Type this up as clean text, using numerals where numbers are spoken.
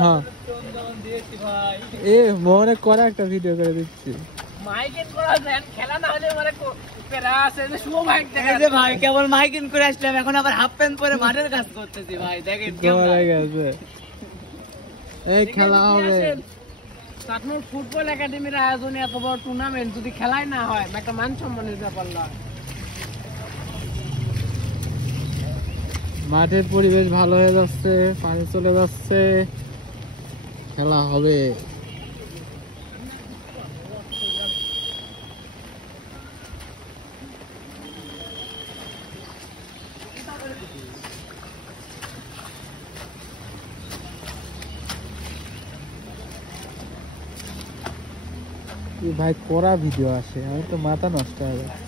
হ্যাঁ এ মনে করে একটা ভিডিও করে দিচ্ছি ভাই কেবল মাইকিং করে আসলাম, এখন আবার হাফ প্যান্ট পরে মাঠের কাজ করতেছি ভাই। দেখেন এই খেলা হবে। চাটমোহর ফুটবল একাডেমির আয়োজনে এত বড় টুর্নামেন্ট যদি খেলাই না হয়, একটা মান সম্মানের ব্যাপার নয়। মাঠের পরিবেশ ভালো হয়ে যাচ্ছে, পানি চলে যাচ্ছে, খেলা হবে। ভাই কড়া ভিডিও আসে, আমি তো মাথা নষ্ট হয়ে যাচ্ছে।